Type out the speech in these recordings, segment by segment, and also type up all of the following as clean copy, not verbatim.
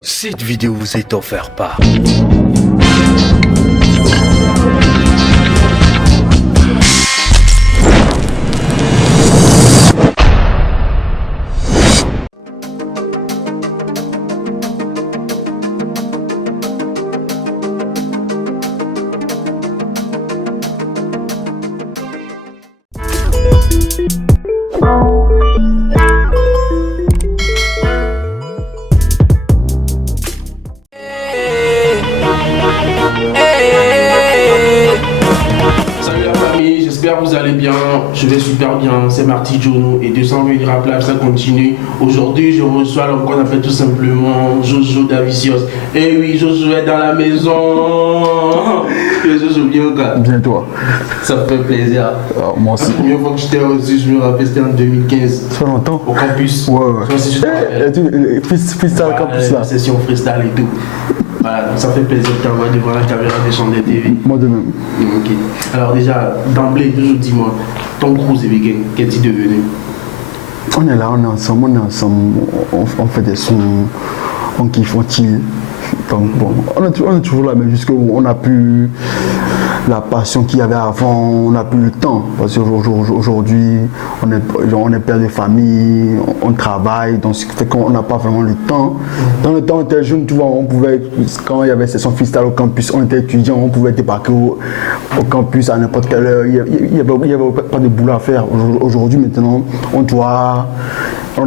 Cette vidéo vous est offerte par Salut la famille, j'espère que vous allez bien. Je vais super bien, c'est Marty Jono et 220 Rap Live, ça continue. Aujourd'hui, je reçois l'homme qu'on appelle tout simplement Jojo Davicios. Eh oui, Jojo est dans la maison. Jojo, bien quoi. Bien toi. Ça me fait plaisir. Moi aussi. La première fois que j'étais reçu, je me rappelle, c'était en 2015. Ça fait longtemps. Au campus. Ouais. Je sais pas si tu te rappelles. Freestyle campus là. Session freestyle et tout. Voilà, donc ça fait plaisir de t'avoir devant la caméra des chaînes de TV. Moi de même. Ok. Alors déjà, d'emblée, toujours dis-moi, Tom Cruise et Weeknd, qu'est-il devenu? On est là, on est ensemble, on fait des sons, on kiffe, on chill. Donc bon, on est toujours là, mais jusqu'au on n'a plus la passion qu'il y avait avant, on n'a plus le temps. Parce qu'aujourd'hui, on est père de famille, on travaille, donc ce qui fait qu'on n'a pas vraiment le temps. Dans le temps, on était jeune, tu vois, on pouvait, quand il y avait session freestyle au campus, on était étudiant, on pouvait débarquer au campus à n'importe quelle heure. Il n'y avait pas de boulot à faire. Aujourd'hui, maintenant, on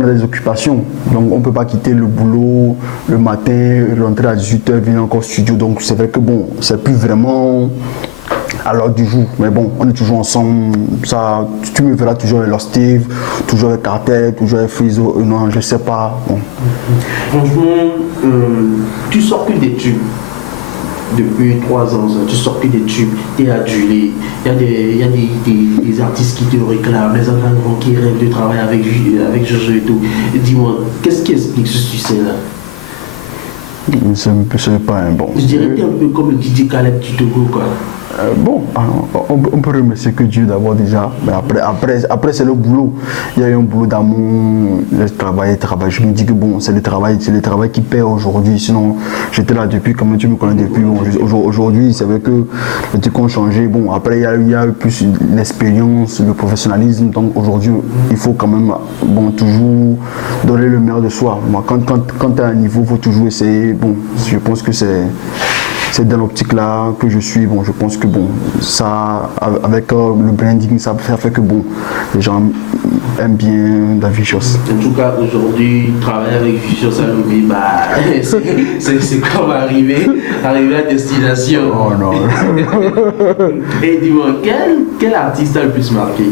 a des occupations, donc on ne peut pas quitter le boulot le matin, rentrer à 18h, venir encore au studio. Donc c'est vrai que bon, c'est plus vraiment à l'ordre du jour. Mais bon, on est toujours ensemble. Ça, tu me verras toujours avec Steve, toujours avec Cartel, toujours avec Frizo. Non, je sais pas. Bon. Franchement, tu sors plus des tubes. Depuis 3 ans, tu sors plus des tubes, tu es adulé. Il y a des artistes qui te réclament, les enfants qui rêvent de travailler avec Jojo et tout. Dis-moi, qu'est-ce qui explique ce succès-là? C'est pas un bon. Je dirais que tu es un peu comme le DJ Khaled du Togo, quoi. Bon, on peut remercier que Dieu d'abord déjà, mais après c'est le boulot. Il y a eu un boulot d'amour, le travail. Je me dis que bon, c'est le travail qui paie aujourd'hui. Sinon, j'étais là depuis, comme tu me connais depuis. Bon, aujourd'hui, c'est vrai que les trucs ont changé. Bon, après il y a eu plus l'expérience, le professionnalisme. Donc aujourd'hui, il faut quand même toujours donner le meilleur de soi. Moi, quand tu as un niveau, il faut toujours essayer. Bon, je pense que c'est dans l'optique là que je suis. Bon, je pense que bon, ça, avec le branding, ça fait que bon, les gens aiment bien Davicios. En tout cas, aujourd'hui, travailler avec Vicious à Lobby, bah, c'est comme arriver à destination. Oh non. Et dis-moi, quel artiste t'a le plus marqué?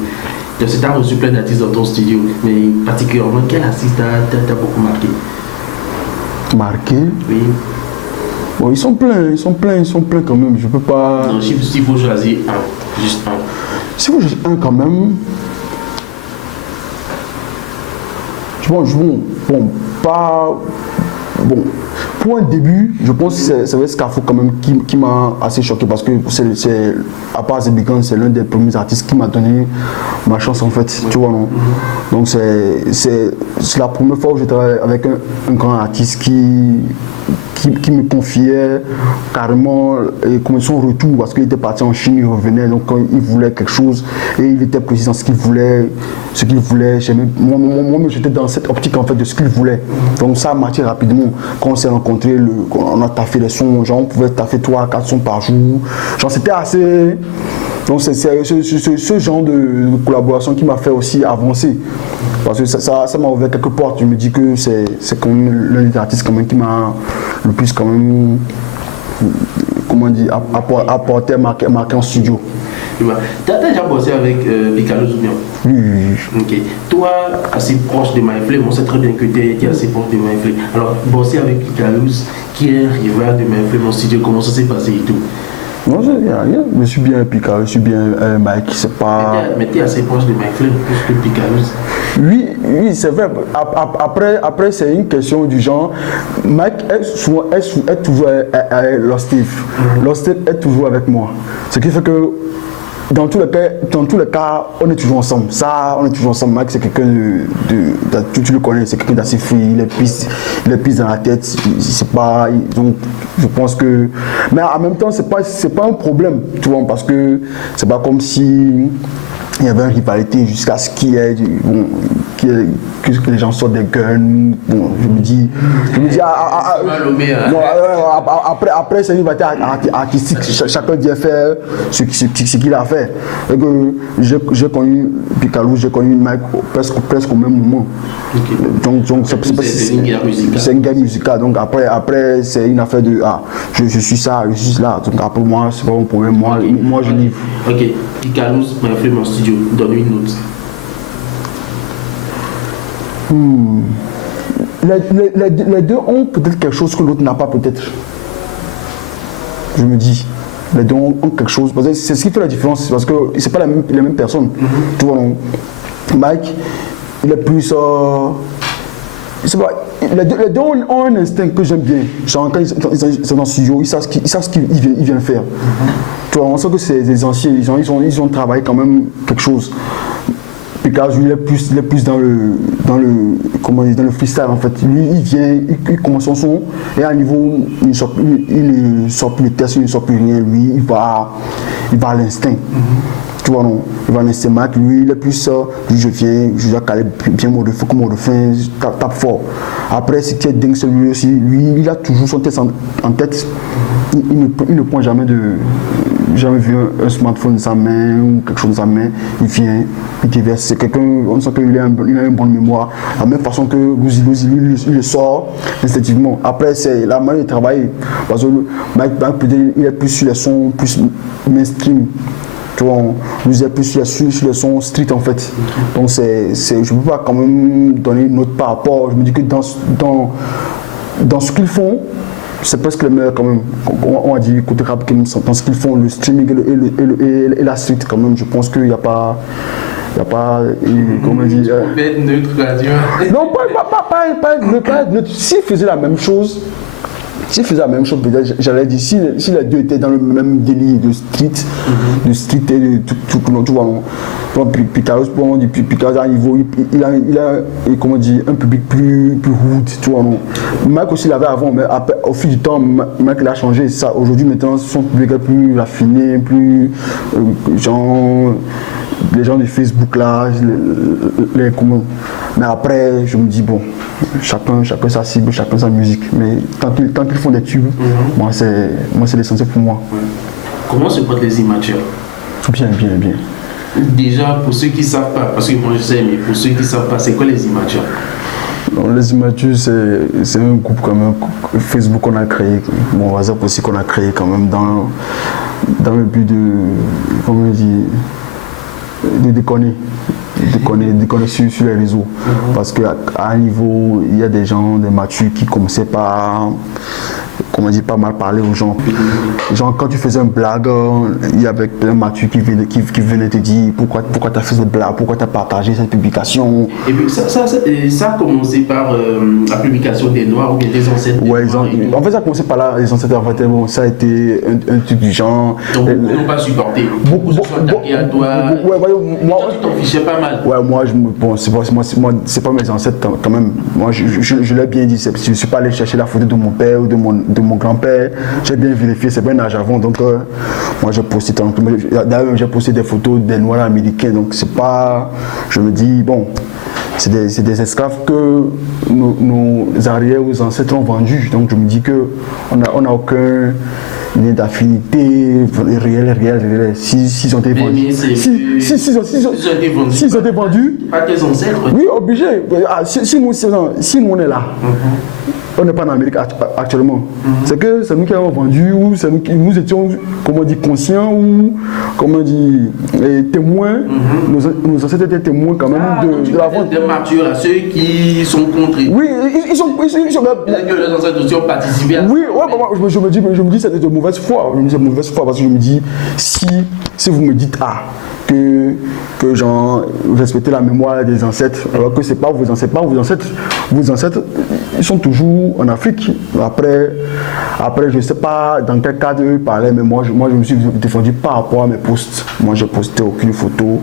Je sais que tu as reçu plein d'artistes dans ton studio, mais particulièrement, quel artiste t'a beaucoup marqué? Marqué? Oui. Bon, ils sont pleins quand même. Je peux pas. Non, s'il faut choisir un, juste un. Si vous choisir un quand même. Bon, pour un début, je pense que c'est Scafo quand même qui m'a assez choqué parce que c'est à part Zebigan, c'est l'un des premiers artistes qui m'a donné ma chance en fait, tu vois non. Donc c'est la première fois où je travaille avec un grand artiste qui me confiait carrément son retour parce qu'il était parti en Chine, il revenait, donc quand il voulait quelque chose et il était précis dans ce qu'il voulait. Moi j'étais dans cette optique en fait de ce qu'il voulait. Donc ça a marché rapidement. Quand on s'est rencontrés, on a taffé les sons, genre on pouvait taffer 3-4 sons par jour. Genre c'était assez. Donc c'est ce genre de collaboration qui m'a fait aussi avancer. Parce que ça m'a ouvert quelques portes. Je me dis que c'est quand même l'un des artistes quand même qui m'a le plus quand même, comment dire, apporté, marqué en studio. Tu as déjà bossé avec Picalouz ou bien? Oui. Ok. Toi, assez proche de Myflame, on sait très bien que tu es assez proche de Myflame. Alors, bosser avec Picalouz, qui est rival de Myflame en studio, comment ça s'est passé et tout? Non, rien. Je suis bien Picalouz, je suis bien Mike, c'est pas. Mais tu es assez proche de Myflame plus que Picalouz. Oui, c'est vrai. Après c'est une question du genre. Mike est toujours avec Lost Steve. Lost Steve est toujours avec moi. Ce qui fait que dans tous les cas, on est toujours ensemble. Ça, on est toujours ensemble. Mike, c'est quelqu'un tu le connais, c'est quelqu'un d'assez free. Il est pisse dans la tête. C'est pas, donc, je pense que, mais en même temps, c'est pas un problème, tu vois, parce que c'est pas comme si il y avait une rivalité jusqu'à ce qu'il y ait, que les gens sortent des guns. Bon, je me dis après c'est une rivalité artistique, chacun vient faire ce qu'il a fait. Et que j'ai connu Picalou, j'ai connu Mike presque au même moment. Okay. Donc c'est une guerre musicale. Donc après c'est une affaire de je suis ça, je suis là. Donc après moi c'est pas mon problème. Moi je livre. Ok, Picalou m'a fait mon studio. Donne une note. Les deux ont peut-être quelque chose que l'autre n'a pas, peut-être. Je me dis. Les deux ont quelque chose. Parce que c'est ce qui fait la différence. Parce que c'est pas les mêmes personnes. Tu vois, non? Mike, il est plus. Les deux ont un instinct que j'aime bien. Genre, quand ils sont dans le studio, ils savent ce qu'ils viennent faire. Tu vois, on sent que c'est des anciens, ils ont travaillé quand même quelque chose. Picard, lui, il est plus dans le freestyle en fait. Lui, il vient, il commence son son, et à un niveau, il ne sort plus de test, il ne sort plus rien. Lui, il va à l'instinct. Tu vois, non, il va à l'instinct. Mac, lui, il est plus ça. Lui, je dois caler bien mot de fin, comme mot de fin, tape fort. Après, si tu es dingue, celui aussi, lui, il a toujours son test en tête. Il ne prend jamais jamais vu un smartphone dans sa main ou quelque chose dans sa main, il vient, il te verse. C'est quelqu'un, on sent qu'il a une bonne mémoire. La même façon que Louzi, il le sort instinctivement. Après, c'est la manière de travailler. Parce que Mike, il est plus sur les sons plus mainstream. Tu vois, Louzi est plus sur les sons street en fait. Donc, je ne peux pas quand même donner une note par rapport. Je me dis que dans ce qu'ils font, c'est presque le meilleur quand même. On a dit côté rap dans ce qu'ils font, le streaming et la street quand même. Je pense qu'il n'y a pas. Comment dire. Neutre, non, pas neutre. S'ils faisaient la même chose, peut-être j'allais dire, si les deux étaient dans le même délire de street et de tout tu vois. Picaros, à un niveau, il a comment dire, un public plus rude, tu vois. Mike aussi l'avait avant, mais après, au fil du temps, Mike il a changé. Ça, aujourd'hui, maintenant, son public est plus raffiné, plus genre. Les gens du Facebook là, les communs. Mais après, je me dis, bon, chacun sa cible, chacun sa musique. Mais tant qu'ils font des tubes, moi c'est l'essentiel pour moi. Comment se portent les immatures? Bien. Déjà, pour ceux qui ne savent pas, parce que moi je sais, mais pour ceux qui ne savent pas, c'est quoi les immatures? Les immatures, c'est un groupe quand même, Facebook qu'on a créé, bon, WhatsApp aussi qu'on a créé quand même dans le but de, comment dire, de déconner sur les réseaux. Parce qu'à un niveau, il y a des gens, des matures qui commençaient par, comment dire, pas mal parler aux gens. Genre quand tu faisais une blague, il y avait un mature qui venait te dire pourquoi tu as fait cette blague, pourquoi tu as partagé cette publication. Et puis ça a commencé par la publication des Noirs ou bien des ancêtres. Ouais, en fait ça a commencé par là, les ancêtres, en fait, bon, ça a été un truc du genre. Donc beaucoup n'ont pas supporté. Beaucoup se sont attaqués à toi. Moi, tu t'en fichais pas mal. Ouais, moi, c'est pas mes ancêtres quand même. Moi, je l'ai bien dit, je ne suis pas allé chercher la photo de mon père ou de mon grand-père. J'ai bien vérifié, c'est pas un âge avant. Donc, moi, j'ai posté, d'ailleurs, j'ai posté des photos des Noirs américains. Donc, c'est pas. Je me dis, bon, c'est des esclaves que nos arrières ou ancêtres ont vendus. Donc, je me dis qu'on n'a aucun lien d'affinité réel. S'ils ont été vendus. S'ils ont été vendus. Pas tes ancêtres. Oui, obligé. Si nous on est là. On n'est pas en Amérique actuellement. C'est que c'est nous qui avons vendu, ou c'est nous étions, comment dire, conscients, ou comment dire, témoins. Nos ancêtres étaient témoins quand même de la vente. Des matures, là, ceux qui sont contre. Oui, ils sont. Peut-être que les ancêtres aussi ont participé à ça. Oui, ouais, je me dis c'est de mauvaise foi. Je me dis c'est de mauvaise foi parce que je me dis, si vous me dites que genre, respecter la mémoire des ancêtres, alors que c'est pas vos ancêtres. Vos ancêtres, ils sont toujours en Afrique. Après je ne sais pas dans quel cadre eux parlaient, mais moi, je me suis défendu par rapport à mes posts. Moi, j'ai posté aucune photo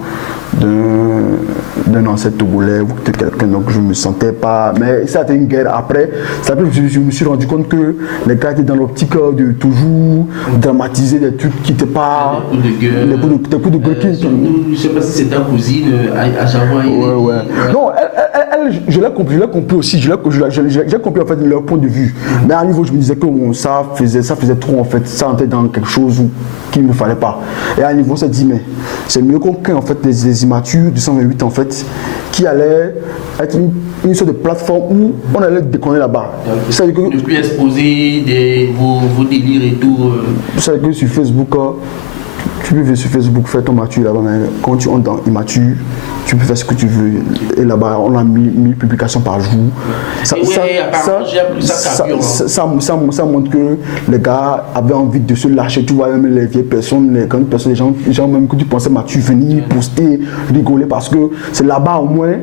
d'un ancêtre togolais ou de quelqu'un, donc je ne me sentais pas. Mais ça a été une guerre après. Je me suis rendu compte que les gars étaient dans l'optique de toujours dramatiser des trucs qui n'étaient pas. Des coups de gueule. Je ne sais pas si c'est ta cousine, à Javan. Ouais. Non, elle, je l'ai compris aussi. J'ai compris en fait leur point de vue. Mais à un niveau, je me disais que bon, ça faisait trop en fait. Ça entrait dans quelque chose qu'il ne fallait pas. Et à un niveau, ça dit mais c'est mieux qu'on crée en fait des immatures du 128 en fait qui allait être une sorte de plateforme où on allait déconner là-bas. Ne plus exposer vos délires et tout. Vous savez que sur Facebook, tu peux sur Facebook faire ton mature là-bas, mais quand tu entres dans immature, tu peux faire ce que tu veux. Et là-bas, on a 1000 publications par jour. Ça montre que les gars avaient envie de se lâcher. Tu vois, même les vieilles personnes, les grandes personnes, les gens même que tu pensais mature, venir poster, rigoler, parce que c'est là-bas au moins.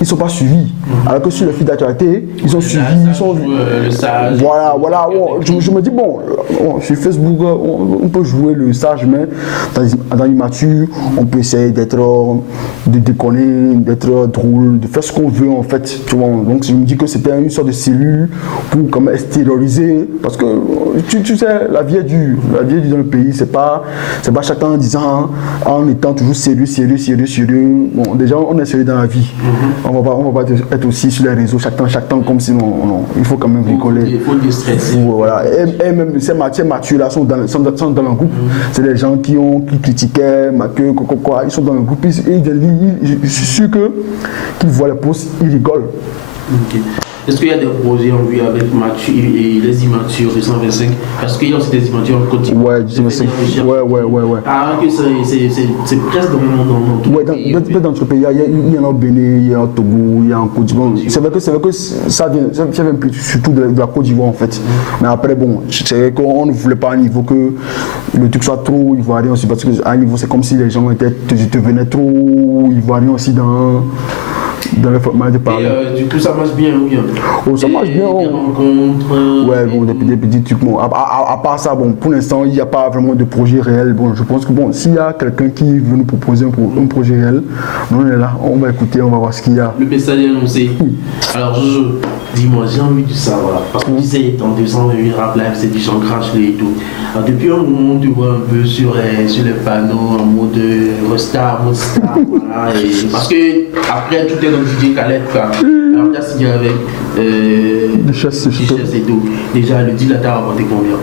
Ils ne sont pas suivis. Alors que sur le fil d'actualité, ils sont suivis. Le sage. Voilà. Je me dis, bon, sur Facebook, on peut jouer le sage, mais dans l'immature, on peut essayer de déconner, d'être drôle, de faire ce qu'on veut en fait. Tu vois. Donc je me dis que c'était une sorte de cellule pour quand même extérioriser. Parce que tu sais, la vie est dure. La vie est dure dans le pays. C'est pas chacun en disant, en étant toujours sérieux. Bon, déjà, on est sérieux dans la vie. On va pas être aussi sur les réseaux chaque temps comme si non, il faut quand même rigoler. Il faut déstresser. Voilà. Et même ces matures là sont dans le groupe. C'est les gens qui critiquaient Mathieu, quoi. Ils sont dans le groupe. Je suis sûr qu'ils voient les posts, ils rigolent. Okay. Est-ce qu'il y a des projets en vue avec Mathieu et les immatures de 125? Parce qu'il y a aussi des immatures en Côte d'Ivoire. Ouais. Ah, que c'est presque dans tout le pays. Dans notre pays, il y en a au Bénin, il y a au Togo, il y a en Côte d'Ivoire. C'est vrai que ça vient plus surtout de la Côte d'Ivoire en fait. Mais après, bon, c'est vrai qu'on ne voulait pas à un niveau que le truc soit trop ivoirien aussi. Parce qu'à un niveau, c'est comme si les gens te venaient trop ivoiriens aussi dans le format de parler. Et du coup, ça marche bien ou bien? Ça marche bien. Des rencontres. Ouais, bon, des petits trucs. Bon, à part ça, bon, pour l'instant, il n'y a pas vraiment de projet réel. Bon, je pense que bon, s'il y a quelqu'un qui veut nous proposer un projet réel, nous on est là, on va écouter, on va voir ce qu'il y a. Le message est annoncé. Alors, Jojo, dis-moi, j'ai envie de savoir. Parce qu'on disait, en 228 rap live, c'est du chant crash-lé et tout. Alors, depuis un moment, on te voit un peu sur les panneaux en mode star, voilà. Parce que après, tout est dans DJ Khaled, quoi. Alors, tu as signé avec des chasses et tout. Déjà, le deal, t'as rapporté combien?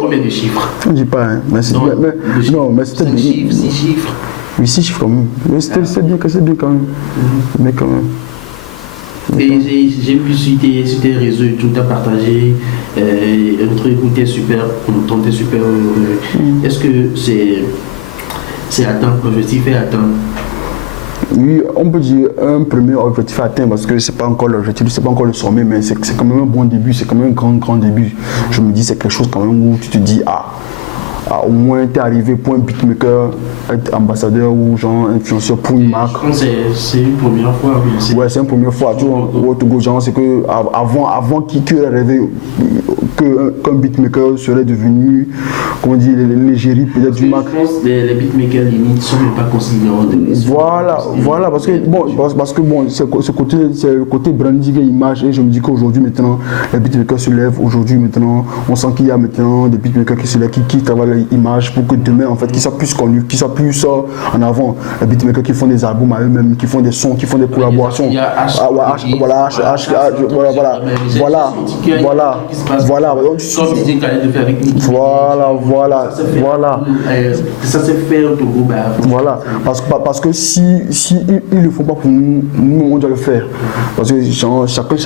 Combien de chiffres? On ne dit pas, hein. Mais c'était bien. 5 chiffres, 6 chiffres. Oui, 6 chiffres quand même. Mais c'est bien quand même. Mais quand même. Et j'ai vu sur tes réseaux et tout, tu as partagé un truc où tu es super content, tu es super heureux. Est-ce que c'est atteint, l'objectif est atteint? Oui, on peut dire un premier objectif atteint parce que c'est pas encore l'objectif, c'est pas encore le sommet, mais c'est quand même un bon début, c'est quand même un grand début. Je me dis c'est quelque chose quand même où tu te dis au moins tu es arrivé pour un beatmaker, être ambassadeur ou genre influenceur pour une marque. Je pense que c'est une première fois. Ouais, c'est une première fois. Tu vois, au Togo, genre, c'est que avant qui rêvait qu'un beatmaker serait devenu, comment on dit, l'égérie peut-être du marque. Je pense que les beatmakers limites ne sont même pas considérés. Voilà, parce que c'est le côté branding et image. Et je me dis qu'aujourd'hui maintenant, les beatmakers se lèvent. Aujourd'hui maintenant, on sent qu'il y a maintenant des beatmakers qui se lèvent, qui travaillent l'image pour que demain en fait qu'ils soient plus connus, qu'ils soient plus en avant. Les beatmakers qui font des albums à eux-mêmes, qui font des sons, qui font des collaborations. Voilà. Ça s'est fait au Togo. Voilà, parce que si ils le font pas pour nous, on doit le faire. Parce que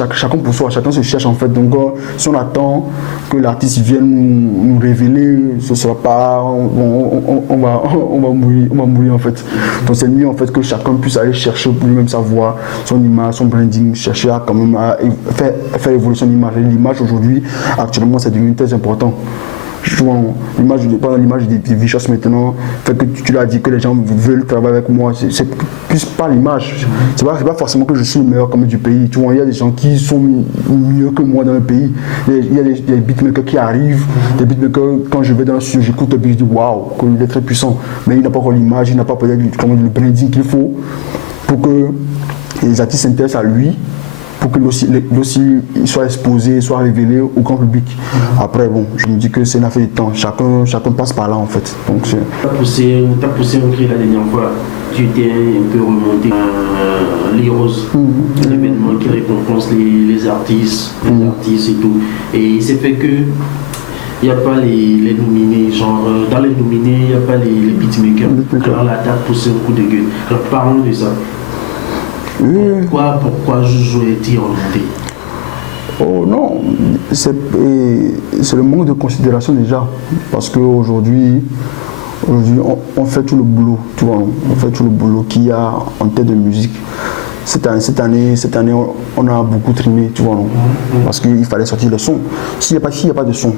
chacun pour soi, chacun se cherche en fait. Donc si on attend que l'artiste vienne nous révéler, ce sera pas, on va mourir en fait. Donc c'est mieux en fait que chacun puisse aller chercher pour lui-même sa voix, son image, son branding, chercher à quand même faire évoluer son image. Et l'image aujourd'hui, actuellement, c'est devenu très important. L'image des Vicious maintenant fait que tu l'as dit que les gens veulent travailler avec moi. C'est plus pas l'image. C'est pas forcément que je suis le meilleur comme du pays. Tu vois, il y a des gens qui sont mieux que moi dans le pays. Il y a des beatmakers qui arrivent, des beatmakers, quand je vais dans le studio, j'écoute le beat, je dis waouh, il est très puissant. Mais il n'a pas encore l'image, il n'a pas peut-être le branding qu'il faut pour que les artistes s'intéressent à lui, pour que lui aussi il soit exposé, soit révélé au grand public. Après, bon, je me dis que c'est une affaire de temps. Chacun passe par là, en fait. Donc, t'as poussé un cri la dernière fois. Tu étais un peu remonté à l'Heroes, un événement qui récompense les artistes et tout. Et il s'est fait que il n'y a pas les nominés, genre dans les nominés, il n'y a pas les beatmakers. Alors là, t'as poussé un coup de gueule. Alors parlons de ça. Pourquoi Jojo est-il remonté? Oh non, c'est le manque de considération déjà. Parce qu'aujourd'hui, on fait tout le boulot, tu vois, on fait tout le boulot qu'il y a en tête de musique. Cette année, on a beaucoup trimé, tu vois, non? Parce qu'il fallait sortir le son. S'il n'y a pas de son,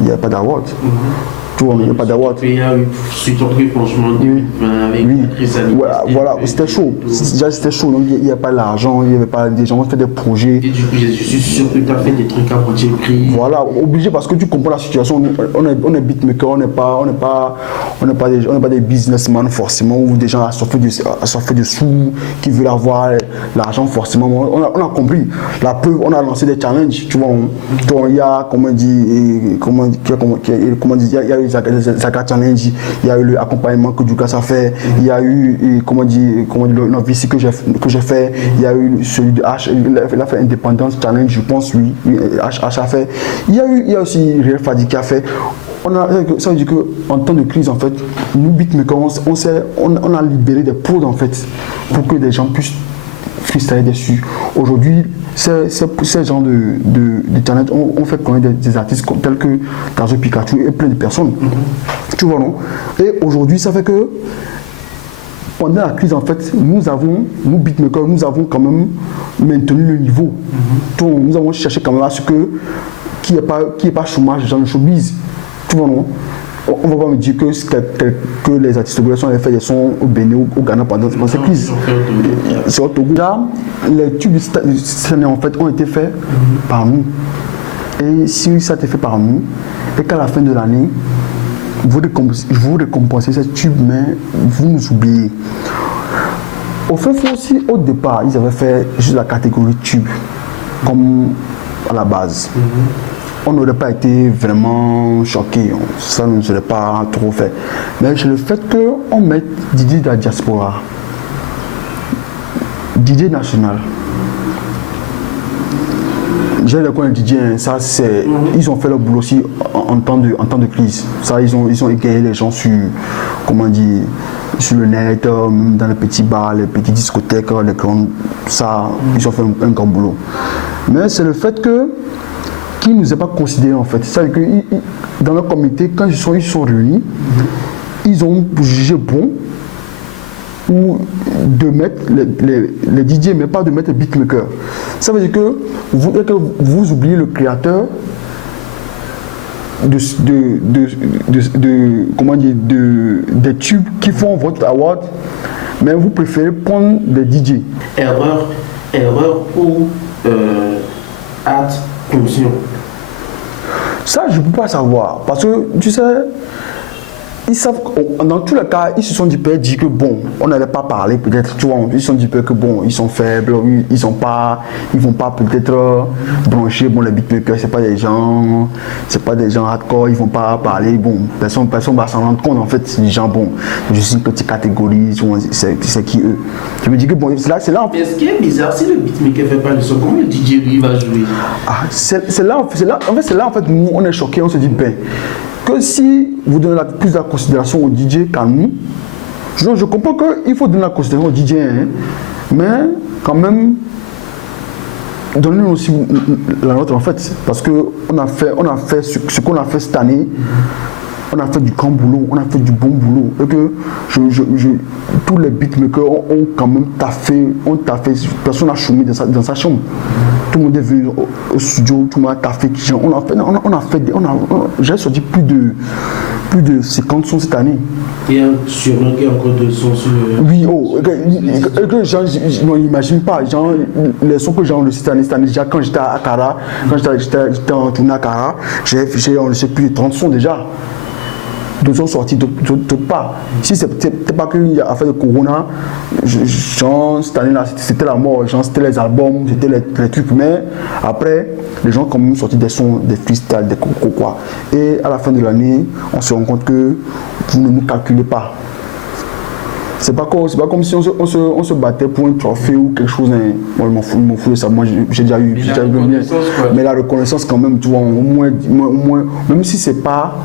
il n'y a pas d'award. Tu vois, il n'y a pas d'award. Il y a eu franchement avec voilà, c'était chaud. Déjà, c'était chaud. Donc, il n'y a pas l'argent, il n'y avait pas des gens qui font des projets. Et du coup, je suis sûr que tu as fait des trucs à moitié prix. Voilà, obligé parce que tu comprends la situation. On est beatmaker, on n'est pas des businessmen forcément, ou des gens à sortir de sous, qui veulent avoir l'argent forcément. On a compris. La preuve, on a lancé des challenges. Tu vois, il y a, il y a eu Zaka Challenge, il y a eu l'accompagnement que Dukas a fait, il y a eu, le novice que j'ai fait, il y a eu celui de H, il a fait Independence Challenge, je pense, oui, H a fait. Il y a aussi Réel Fadi qui a fait. Ça veut dire qu'en temps de crise, en fait, nous, beatmakers, on a libéré des prods, en fait, pour que des gens puissent freestyler dessus. Aujourd'hui, ces genres de challenge ont fait connaître des artistes tels que Tazo Pikachu et plein de personnes. Tu vois, non? Et aujourd'hui, ça fait que pendant la crise, en fait, nous beatmakers, nous avons quand même maintenu le niveau. Donc, nous avons cherché quand même à ce qu'il n'y ait pas chômage dans le showbiz. Tu vois, non? On ne va pas me dire que les artistes de avaient fait des sons au Bénin, au Ghana pendant cette crise. C'est au Togo. Là, les tubes en fait ont été faits par nous. Et si ça a été fait par nous, et qu'à la fin de l'année, vous récompensez ces tubes, mais vous nous oubliez. Au fait, aussi, au départ, ils avaient fait juste la catégorie tube, comme à la base. On n'aurait pas été vraiment choqués, ça ne serait pas trop fait. Mais c'est le fait qu'on mette DJ de la diaspora, DJ national. J'ai le coin de DJ, ça c'est, ils ont fait leur boulot aussi en temps de crise. Ça, ils ont égayé les gens sur, sur le net, même dans les petits bars, les petites discothèques, les grandes, ça, ils ont fait un grand boulot. Mais c'est le fait qu'ils ne nous aient pas considérés en fait. C'est-à-dire que dans le comité, quand ils sont réunis, ils ont jugé bon ou de mettre les DJ, mais pas de mettre les beatmakers. Ça veut dire que vous oubliez le créateur des tubes qui font votre award, mais vous préférez prendre des DJ. Erreur ou acte conscient. Ça, je ne peux pas savoir. Parce que, tu sais, ils savent, dans tous les cas, ils se sont dit que bon, on n'allait pas parler peut-être, tu vois, ils se sont dit que bon, ils sont faibles, ils vont pas peut-être brancher, bon, les beatmakers, c'est pas des gens hardcore, ils vont pas parler, bon, personne va s'en rendre compte, en fait, c'est des gens, bon, je suis une petite catégorie, c'est qui eux. Je me dis que bon, c'est là en fait. Mais ce qui est bizarre, si le beatmaker fait pas le son, comment le DJ lui va jouer? Ah, c'est là en fait, nous, on est choqués, on se dit, ben, que si vous donnez plus de considération au DJ qu'à nous, je comprends qu'il faut donner la considération au DJ, hein, mais quand même, donnez-nous aussi la nôtre en fait, parce qu'on a fait ce qu'on a fait cette année, on a fait du grand boulot, on a fait du bon boulot. Et que tous les beatmakers ont quand même taffé, personne n'a chômé dans sa chambre. Tout le monde est venu au studio, tout le monde a taffé. J'ai sorti plus de 50 sons cette année. Il y a sûrement qu'il y a encore de sons sur le... Oui, on n'imagine pas. Genre, les sons que j'ai enregistrés cette année, déjà quand j'étais à Akara, quand j'étais en tournée à Akara, j'ai enregistré plus de 30 sons déjà. D'autres sont sortis d'autres part. Si c'était pas qu'il y a affaire de Corona, genre, cette année-là, c'était la mort. Genre, c'était les albums, c'était les trucs. Mais après, les gens ont quand même sorti des sons, des freestyles, des quoi. Et à la fin de l'année, on se rend compte que vous ne nous calculez pas. C'est pas comme si on se battait pour un trophée ou quelque chose. Hein. Moi, je m'en fous de ça. Moi, j'ai déjà eu le mien. Mais la reconnaissance, quand même, tu vois, au moins, même si c'est pas.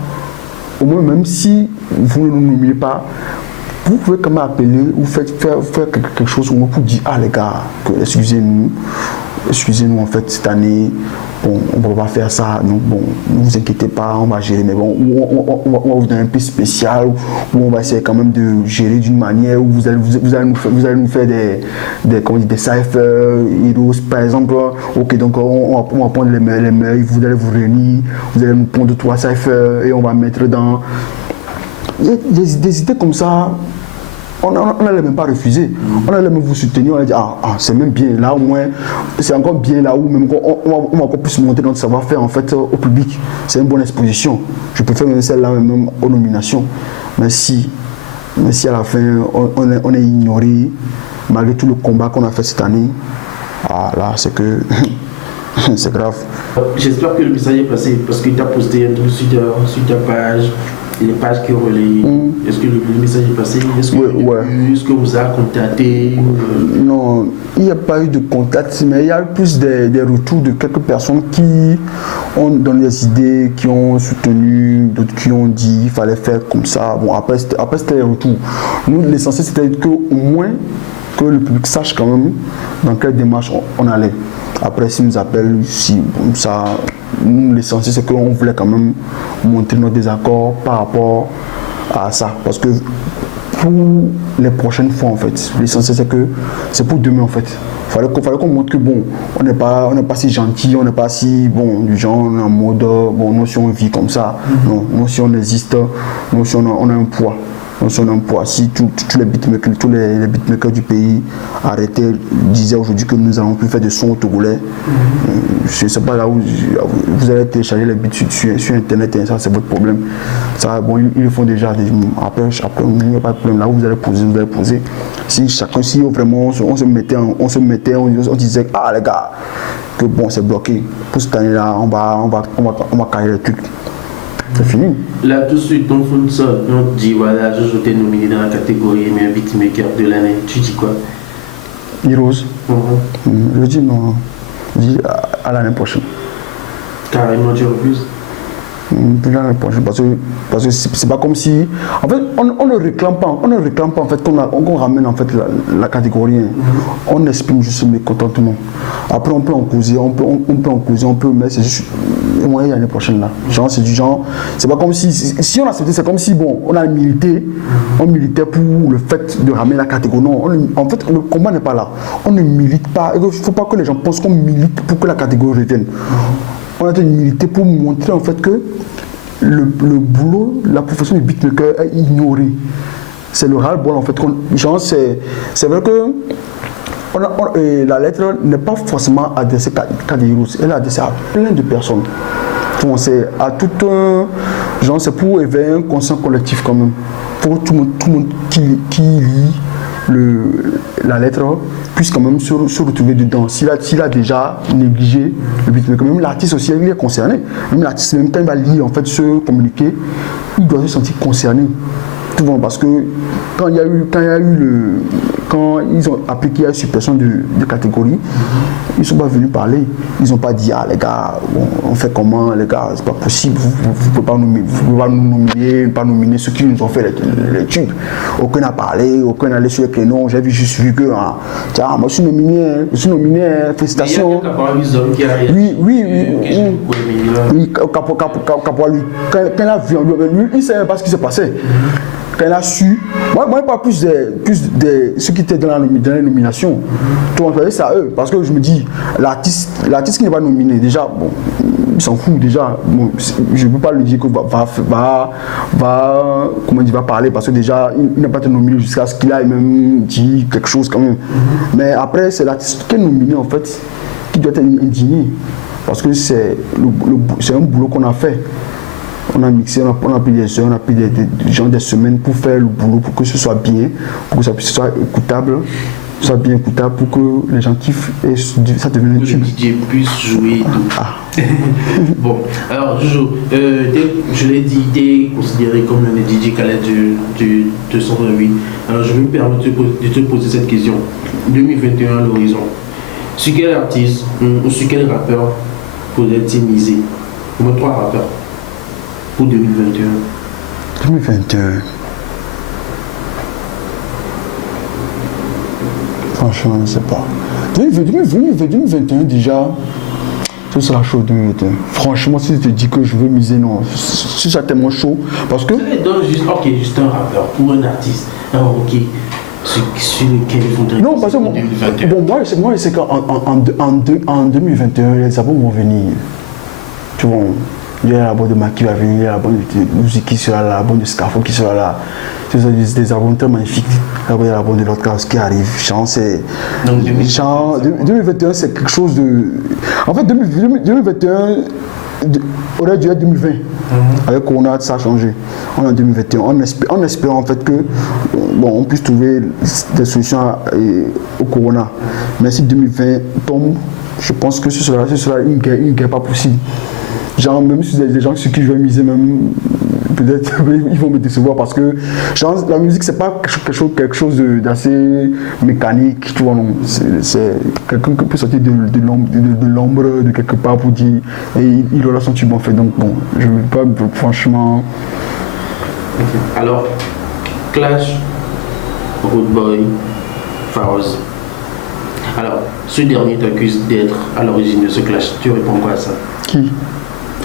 Au moins, même si vous ne nous nommez pas, vous pouvez quand même appeler ou faire quelque chose pour dire, ah les gars, excusez-nous en fait cette année, bon, on ne va pas faire ça, donc bon, ne vous inquiétez pas, on va gérer, mais bon, on va vous donner un peu spécial, où on va essayer quand même de gérer d'une manière où vous allez nous faire des cyphers, heroes, par exemple, ok, donc on va prendre les meilleurs, vous allez vous réunir, vous allez nous prendre 3 cyphers et on va mettre dans... Il y a des idées comme ça. On n'allait même pas refuser. On allait même vous soutenir. On allait dire, c'est même bien. Là, au moins, c'est encore bien là où même on va encore plus montrer notre savoir-faire en fait au public. C'est une bonne exposition. Je préfère même celle-là même aux nominations. Mais si à la fin, on est ignoré, malgré tout le combat qu'on a fait cette année, là, c'est que c'est grave. J'espère que le message est passé parce qu'il t'a posté un truc sur ta page. Les pages qui ont relayé, est-ce que le message est passé? Est-ce que vous avez contacté? Non, il n'y a pas eu de contact, mais il y a eu plus des retours de quelques personnes qui ont donné des idées, qui ont soutenu, d'autres qui ont dit qu'il fallait faire comme ça. Bon, après c'était les retours. Nous, l'essentiel, c'était qu'au moins que le public sache quand même dans quelle démarche on allait. Après, s'ils nous appellent, ça... L'essentiel, c'est qu'on voulait quand même montrer notre désaccord par rapport à ça. Parce que pour les prochaines fois, en fait, l'essentiel, c'est que c'est pour demain, en fait. Fallait qu'on montre que, bon, on n'est pas si gentil, on n'est pas si, bon, du genre, on est en mode, bon, nous, si on vit comme ça, non, nous, si on existe, nous, si on a un poids. Si tous les beatmakers du pays arrêtaient, disaient aujourd'hui que nous allons plus faire de son au Togolais, je ne sais pas là où vous allez télécharger les beats sur internet, et ça c'est votre problème. Ça, bon, ils le font déjà. Après, il n'y a pas de problème. Là où vous allez poser. Si vraiment on se disait, les gars, que bon, c'est bloqué. Pour cette année-là, on va carrer le truc. C'est fini. Là, tout de suite, on te dit, voilà, je t'ai nominé dans la catégorie meilleur beatmaker de l'année. Tu dis quoi? Heroes. Je dis non. Je dis à l'année prochaine. Carrément, tu refuses? L'année prochaine, parce que c'est pas comme si... En fait, on ne réclame pas en fait qu'on ramène en fait la catégorie. On exprime juste le mécontentement. Après, on peut en causer, mais c'est juste... Ouais, l'année prochaine là. Genre, c'est du genre... C'est pas comme si on acceptait, c'est comme si, bon, on a milité, on militait pour le fait de ramener la catégorie. Non, en fait, le combat n'est pas là. On ne milite pas. Il ne faut pas que les gens pensent qu'on milite pour que la catégorie revienne. On a été milité pour montrer en fait que le boulot, la profession du beatmaker est ignorée. C'est le ras-le-bol en fait. Genre, c'est vrai que la lettre n'est pas forcément adressée qu'à des héros, elle est adressée à plein de personnes. Bon, c'est à tout genre, c'est pour éveiller un conscient collectif quand même. Pour tout le monde qui lit la lettre puisse quand même se retrouver dedans. S'il a déjà négligé le beatmaker, même l'artiste aussi, il est concerné. Même l'artiste, même quand il va lire en fait ce communiqué, il doit se sentir concerné. Tout le monde, parce que quand il y a eu quand ils ont appliqué la suppression de catégorie, ils ne sont pas venus parler. Ils n'ont pas dit, ah les gars, on fait comment, les gars, c'est pas possible, vous ne pouvez pas nous nominer, pas nominer ceux qui nous ont fait les tubes. Aucun n'a parlé, aucun n'a allé sur les créneaux. J'ai juste vu que, tiens, moi je suis nominé, félicitations. Oui, Capois, quand il a vu, lui, il ne savait pas ce qui s'est passé. Quand il a su, moi je parle plus de ceux qui étaient dans les nominations. Tout le monde c'est à eux. Parce que je me dis, l'artiste qui n'est pas nominé, déjà, bon, il s'en fout déjà. Bon, je ne peux pas lui dire qu'il va parler parce que déjà, il n'a pas été nominé jusqu'à ce qu'il ait même dit quelque chose quand même. Mais après, c'est l'artiste qui est nominé en fait, qui doit être indigné. Parce que c'est un boulot qu'on a fait. On a mixé, on a pris des heures, on a pris des semaines pour faire le boulot, pour que ce soit bien, pour que ça soit écoutable, pour que les gens kiffent et ça devienne un tube. Que le DJ puisse jouer et tout. Bon, alors Jojo, je l'ai dit, tu es considéré comme l'un des DJ Khaled de Centre-Ville. Alors je vais me permettre de te poser cette question. 2021 à l'horizon, sur quel artiste ou sur quel rappeur faudrait-il miser? Au moins 3 rappeurs pour 2021. 2021. Franchement, je ne sais pas. 2021 déjà, ce sera chaud 2021. Franchement, si je te dis que je veux miser, non. Si ça tellement chaud, parce que... juste un rappeur ou un artiste. Alors, ok. Sur lequel il faudrait... Non, parce que moi, je sais qu'en 2021, les albums vont venir. Tu vois, il y a l'album de Maki qui va venir, il y a l'album de musique qui sera là, l'album de Scaffold qui sera là. C'est des albums très magnifiques. Après, il y a l'album de l'autre classe qui arrive. Donc 2021, c'est quelque chose de... En fait, 2021 aurait dû être 2020. Avec Corona, ça a changé. On est en 2021. On espère en fait que on puisse trouver des solutions au Corona. Mais si 2020 tombe, je pense que ce sera une guerre pas possible. Genre, même si des gens sur qui je vais miser, même peut-être ils vont me décevoir parce que genre, la musique c'est pas quelque chose d'assez mécanique, tu vois, non. C'est quelqu'un qui peut sortir de l'ombre de quelque part pour dire et il aura son tube en fait. Donc bon, je ne veux pas franchement. Okay. Alors, Clash, Rude Boy, Pharos. Alors, ce dernier t'accuse d'être à l'origine de ce clash. Tu réponds quoi à ça? Qui?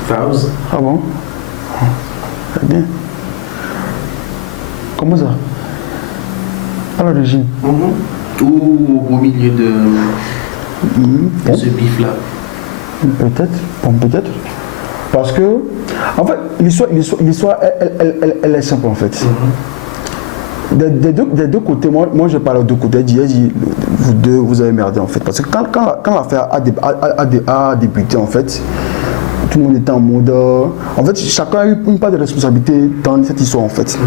Pharos. Ah bon? Très bien. Comment ça? À l'origine? Ou au milieu de ce bif-là? Peut-être. Bon, peut-être. Parce que, en fait, l'histoire elle est simple en fait. Des deux côtés, moi je parle aux deux côtés, j'ai dit, vous deux, vous avez merdé en fait. Parce que quand l'affaire a débuté en fait, tout le monde était en mode... En fait, chacun a eu une part de responsabilité dans cette histoire en fait.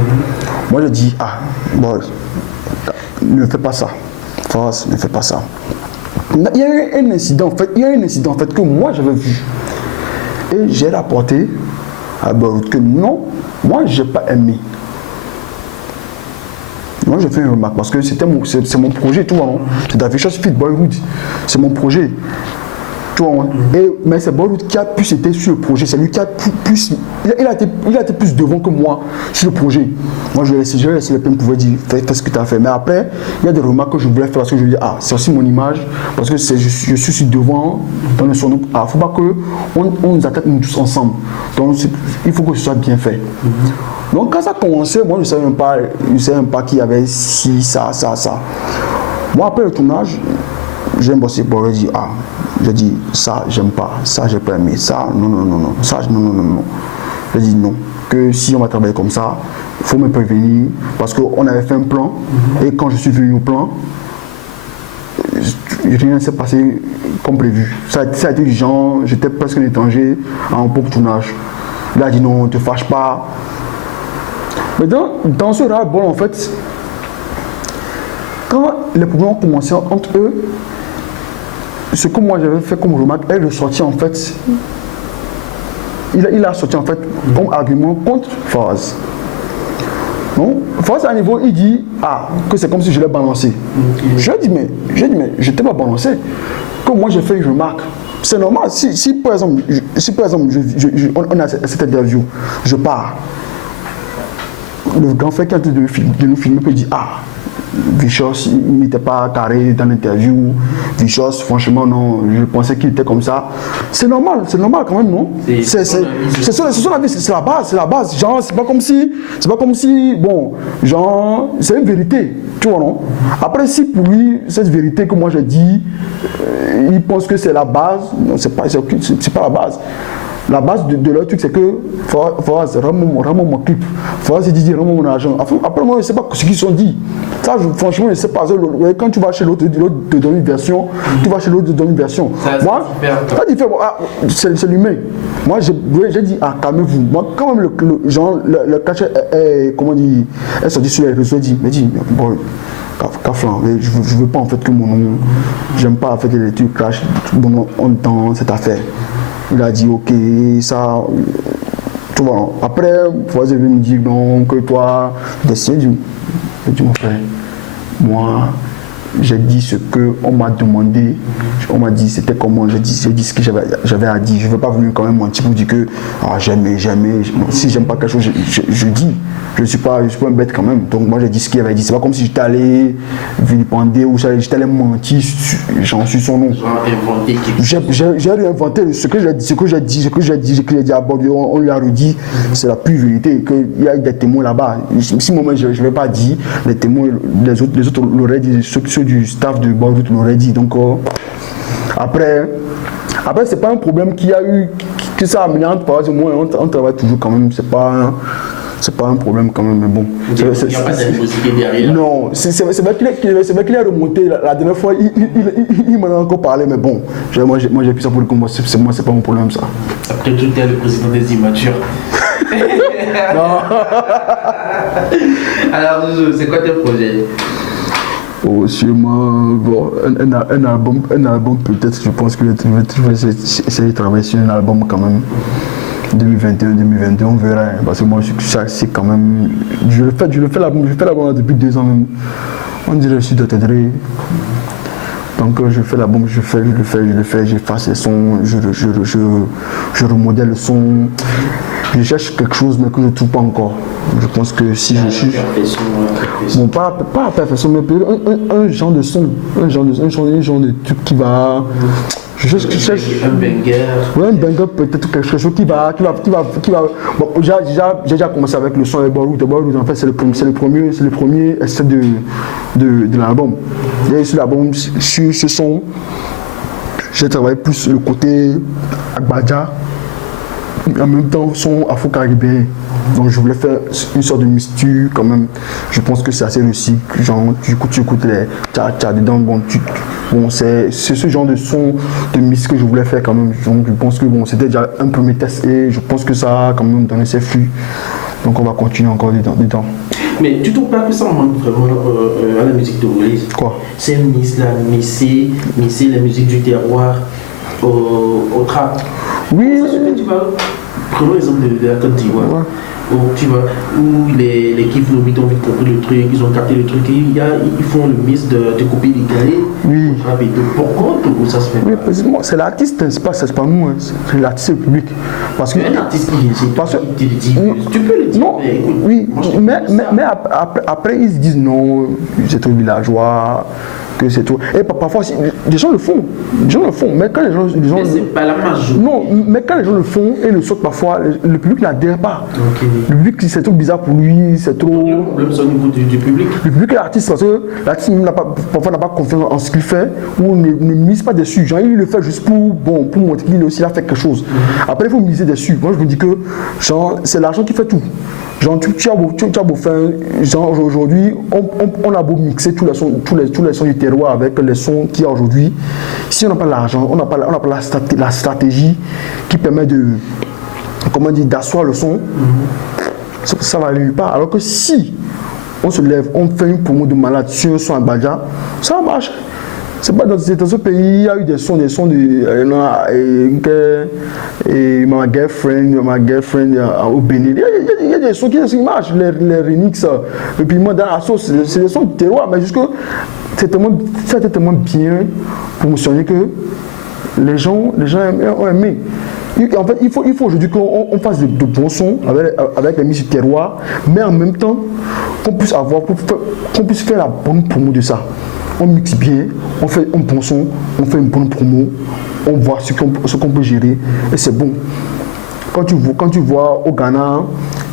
Moi je dis, bon, ne fais pas ça. Force, ne fais pas ça. Il y a eu un incident en fait, que moi j'avais vu. Et j'ai rapporté à Bollywood que non, moi j'ai pas aimé. Moi j'ai fait une remarque parce que c'est mon projet, tu vois. C'est d'affichage Fit Bollywood. C'est mon projet. Tu vois, mais c'est Bollywood qui a plus été sur le projet. C'est lui qui a plus. Il a été plus devant que moi sur le projet. Moi je vais laisser les peines pouvoir dire fais ce que tu as fait. Mais après, il y a des remarques que je voulais faire parce que je me dis c'est aussi mon image. Parce que je suis devant dans le son. Il ne faut pas qu'on nous attaque nous tous ensemble. Donc il faut que ce soit bien fait. Donc quand ça a commencé, moi je ne savais même pas qu'il y avait ci, ça. Moi après le tournage, j'ai bossé pour dire j'ai dit ça j'aime pas, ça j'ai pas aimé, ça non, ça non. J'ai dit non, que si on va travailler comme ça, il faut me prévenir parce qu'on avait fait un plan et quand je suis venu au plan, rien ne s'est passé comme prévu. Ça a été du genre, j'étais presque un étranger en pop tournage. Il a dit non, ne te fâche pas. Mais dans ce ras-le-bol en fait, quand les problèmes ont commencé entre eux, ce que moi j'avais fait comme remarque, elle est sortie en fait, il a sorti en fait comme argument contre Pharos. Non, Fawaz à un niveau, il dit que c'est comme si je l'ai balancé. Je lui ai dit, mais je ne t'ai pas balancé. Comme moi j'ai fait une remarque. C'est normal, si par exemple, on a cette interview, je pars. Le grand frère qui a de nous filmer peut dire Vichos, il n'était pas carré dans l'interview. Vichos, franchement, non, je pensais qu'il était comme ça. C'est normal quand même, non? C'est son avis, c'est la base. Genre, c'est pas comme si, bon, genre, c'est une vérité, tu vois, non? Après, si pour lui, cette vérité que moi j'ai dit, il pense que c'est la base, non, c'est pas la base. La base de leur truc, c'est que Fawaz, rends-moi mon clip. Fawaz, il dit, rends-moi mon argent. Après, moi, je ne sais pas ce qu'ils ont dit. Ça, franchement, je ne sais pas. Quand tu vas chez l'autre, l'autre te donne une version. Tu vas chez l'autre, te donne une version. Moi, c'est différent. C'est l'humain. Moi, j'ai dit, calmez-vous. Moi, quand même, le cachet est sorti sur les réseaux, il dit, bon, Kaflan, je veux pas en fait que mon nom, j'aime pas en fait les trucs clash dans cette affaire. Il a dit ok, ça, tu vois. Après, Fawaz est venu me dire non, que toi, j'ai dit mon frère, moi, j'ai dit ce qu'on m'a demandé, on m'a dit c'était comment, j'ai dit ce que j'avais à dire. Je ne veux pas venir quand même mentir pour dire que jamais, si j'aime pas quelque chose, je dis. Je ne suis pas un bête quand même. Donc moi j'ai dit ce qu'il avait dit. C'est pas comme si j'étais allé vilipender ou j'étais allé mentir, j'en suis son nom. J'ai réinventé ce que j'ai dit à Bob, on lui a redit, c'est la pure vérité, qu'il y a des témoins là-bas. Si moi je ne l'ai pas dit, les témoins, les autres l'auraient dit, ceux du staff de Bob l'auraient dit. Donc après c'est pas un problème qu'il y a eu, que ça a amené entre Fawaz et moi, on travaille toujours quand même, c'est pas un problème quand même, mais bon. Il n'y a pas d'animosité derrière. Non, c'est vrai qu'il est remonté. La dernière fois, il m'en a encore parlé, mais bon, moi j'ai pris ça pour le combat. C'est pas mon problème, ça. Après tout, tu es le président des immatures. Non. Alors, c'est quoi tes projets? Sûrement, bon, un album peut-être, je pense que je vais essayer de travailler sur un album quand même. 2021-2022, on verra, parce que moi c'est quand même, je fais l'album depuis 2 ans même. On dirait que je suis de t'aider. Donc je fais l'album, je le fais, j'efface les sons, je remodèle le son. Je cherche quelque chose mais que je ne trouve pas encore. Je pense que si je suis. Bon, pas à perfection, mais un genre de son, un genre de truc qui va. Je cherche un banger. Ouais, un banger peut-être quelque chose qui va. Bon, j'ai déjà commencé avec le son de Bollywood. En fait, c'est le premier essai de l'album. Et sur l'album, sur ce son, j'ai travaillé plus le côté Agbaja, en même temps son afro-caribéen. Donc je voulais faire une sorte de mixture quand même. Je pense que c'est assez réussi. Genre tu écoutes les tcha dedans. Bon, c'est ce genre de son de mix que je voulais faire quand même. Donc je pense que bon, c'était déjà un premier test et je pense que ça a quand même donné ses fruits. Donc on va continuer encore dedans. Mais tu trouves pas que ça manque vraiment à la musique de Waze? Quoi? C'est misser la musique du terroir au trap. Oui. Prenons l'exemple de la Côte d'Ivoire. Ouais. Où les équipes Lobby ont vite compris le truc, ils ont capté le truc, ils font le mix de copier l'Italie. Oui. Pourquoi ça se fait? Oui, c'est l'artiste, c'est pas nous, hein. C'est l'artiste et le public. Parce que un artiste qui dit, tu peux le dire. Non, mais écoute, oui, mais après ils se disent non, c'est trop villageois. Que c'est tout. Et parfois, les gens le font. Mais quand les gens mais c'est pas la majorité. Non, mais quand les gens le font et le sautent parfois, le public n'adhère pas. Okay. Le public, c'est trop bizarre pour lui, c'est trop. Le problème, c'est au niveau du public. Le public et l'artiste, parce que l'artiste parfois n'a pas confiance en ce qu'il fait ou ne mise pas dessus. Genre, il le fait juste pour montrer qu'il aussi a fait quelque chose. Après, il faut miser dessus. Moi, je me dis que c'est l'argent qui fait tout. Genre, tu as beau faire, genre aujourd'hui, on a beau mixer tous les sons du terroir avec les sons qu'il y a aujourd'hui. Si on n'a pas l'argent, on n'a pas la stratégie qui permet d'asseoir le son, ça va aller nulle part. Alors que si on se lève, on fait une promo de malade sur un son à Badja, ça va marcher. C'est pas dans ce pays, il y a eu des sons de ma girlfriend au Bénin. Il y a des sons qui marchent, les remix. Et puis moi, dans la sauce, c'est des sons de terroir, mais jusque ça a été tellement bien promotionné que les gens ont aimé. En fait, il faut aujourd'hui qu'on fasse de bons sons avec la musique terroir, mais en même temps, qu'on puisse faire la bonne promo de ça. On mixe bien, on fait un bon son, on fait une bonne promo, on voit ce qu'on peut gérer, et c'est bon. Quand tu vois au Ghana,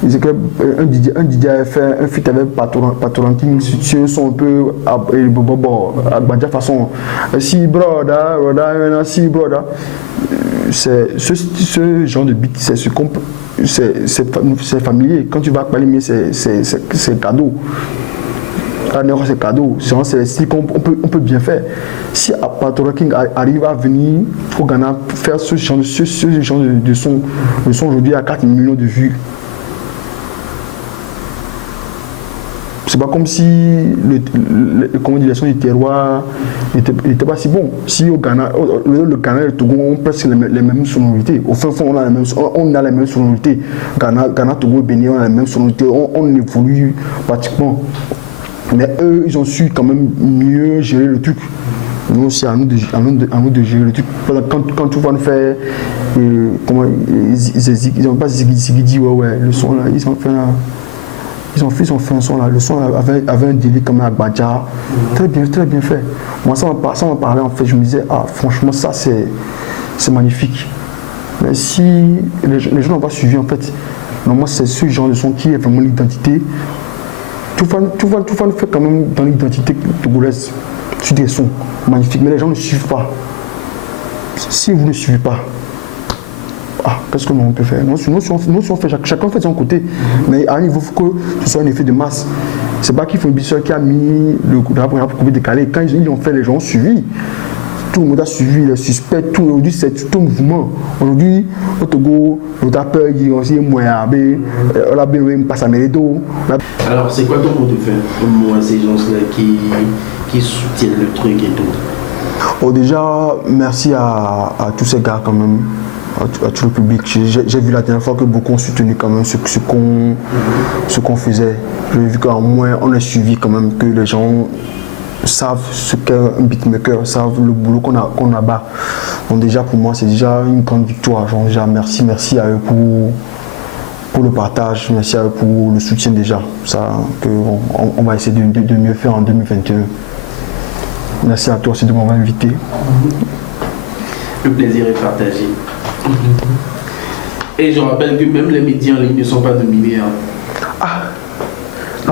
un DJ a fait un feat avec Patoranking sur son un peu à Badja façon. Si broda, si broda. C'est ce genre de beat, c'est familier. Quand tu vas parler, c'est cadeau. C'est cadeau. C'est le style qu'on peut bien faire. Si Patoranking King arrive à venir au Ghana faire ce genre de son aujourd'hui à 4 millions de vues, c'est pas comme si les sons du terroir n'étaient pas si bons. Si au Ghana, le Ghana et le Togo ont presque les mêmes sonorités. Au fin fond, on a les mêmes sonorités. Ghana, Togo et Bénin ont les mêmes sonorités. On évolue pratiquement. Mais eux, ils ont su quand même mieux gérer le truc. Nous aussi, à nous de gérer le truc. Quand tu vas nous faire, ils n'ont pas Zigidi, ouais, le son là, ils ont fait un son là, le son avait un délire comme un Badja, très bien fait. Moi, ça m'a parlé en fait, je me disais, ah, franchement, ça c'est magnifique. Mais si les gens n'ont pas suivi en fait, normalement, c'est ce genre de son qui est vraiment l'identité. Tout va nous faire quand même dans l'identité togolaise, sur des sons magnifiques, mais les gens ne suivent pas. Si vous ne suivez pas, qu'est-ce que nous on peut faire? Nous, on fait, chacun fait de son côté, mais à un niveau, il faut que ce soit un effet de masse. C'est pas qu'il faut une bisseur qui a mis le rap pour décaler. Quand ils ont fait, les gens ont suivi. Tout le monde a suivi, les suspects, aujourd'hui c'est tout un mouvement. Aujourd'hui, au Togo, le rappeur dit aussi moyen, on a bien passe à Mélédo. Alors, c'est quoi ton mot de fin pour moi, ces gens-là qui soutiennent le truc et tout? Bon, déjà, merci à tous ces gars quand même, à tout le public. J'ai vu la dernière fois que beaucoup ont soutenu quand même ce qu'on faisait. J'ai vu qu'au moins on a suivi quand même, que les gens savent ce qu'est un beatmaker, savent le boulot qu'on a bas. Donc déjà pour moi c'est déjà une grande victoire. Genre, déjà merci à eux pour le partage, merci à eux pour le soutien déjà. Ça on va essayer de mieux faire en 2021. Merci à toi aussi de m'avoir invité. Le plaisir est partagé. Et je rappelle que même les médias en ligne ne sont pas dominés.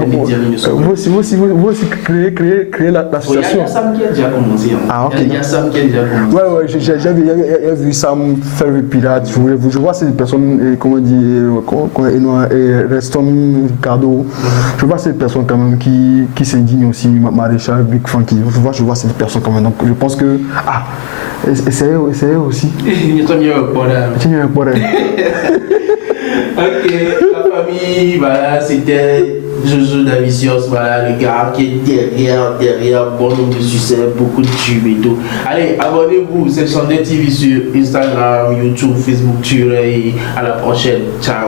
Vous aussi créer l'association. Il y a Sam qui a déjà commencé. Il y a Sam qui a déjà commencé. Ouais, j'ai vu Sam faire le pirate. Je vois ces personnes, comment dire, Reston, Ricardo. Je vois ces personnes quand même qui s'indignent aussi, Maréchal, Big Funky. Je vois ces personnes quand même. Donc je pense que. Essayez aussi. Il y a mieux un problème. Ok, la famille, voilà, c'était Jojo Davicios, voilà, le gars qui est derrière, bon nombre de succès, beaucoup de tubes et tout. Allez, abonnez-vous, c'est Sunday TV sur Instagram, YouTube, Facebook, et à la prochaine. Ciao.